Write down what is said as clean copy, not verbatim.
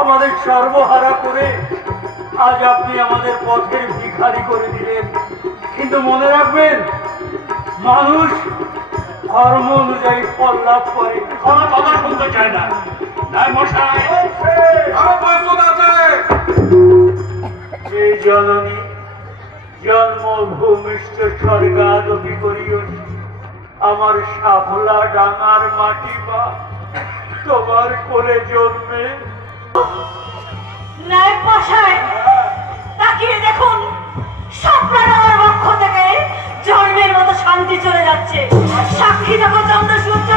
আমাদের সর্বহারা করে আজ আপনি আমাদের পথের ভিখারি করে দিলেন, কিন্তু মনে রাখবেন মানুষ কর্ম অনুযায়ী ফল লাভ করে। আমার কথা শুনতে চায় না মশাই। এই জননী জন্মভূমিষ্ঠ স্বর্গাদপি করিও, আমার সাফলা ডাঙার মাটি বা তোমার কোলে জন্মে। নায়ক মশাই, তাকিয়ে দেখুন, সব প্রাণ আমার পক্ষ থেকে জন্মের মতো শান্তি চলে যাচ্ছে। সাক্ষী দেখো চন্দ্র সূর্য।